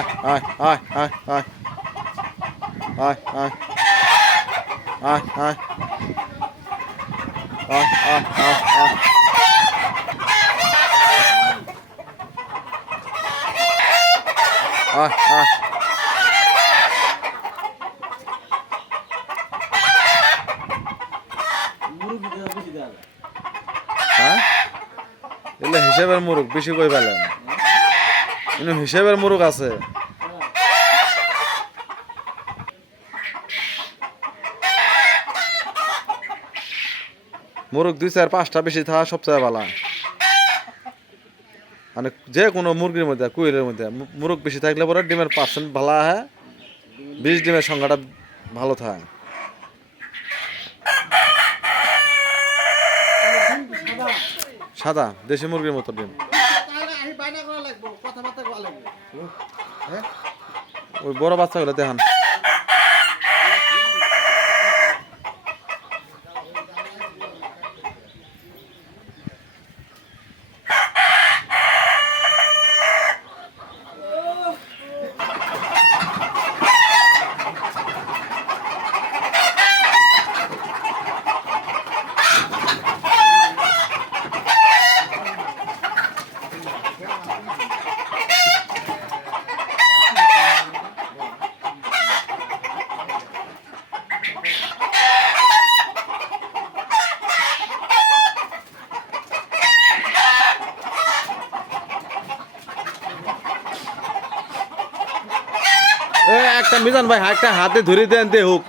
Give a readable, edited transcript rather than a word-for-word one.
আয় আয় আয় আয় আয় আয় আয় আয় আয় আয় আয় আয় আয় আয় হ্যাঁ এলে হিসেবের মুরগ বেশি কই পেলেন কিন্তু হিসেবের মুরগ আছে মুরগ 2-4-5টা বেশি থাকা সবচেয়ে ভালো মানে যে কোনো মুরগির মধ্যে কুইলের মধ্যে মুরগ বেশি থাকলে পরে ডিমের পার্সেন্ট ভালো হয় বীজ ডিমের সংখ্যাটা ভালো থাকে সাদা দেশি মুরগির মতো ডিম ওই বড় বাচ্চাগুলো দেখান একটা মিজান ভাই একটা হাতে ধরে দেন দে হোক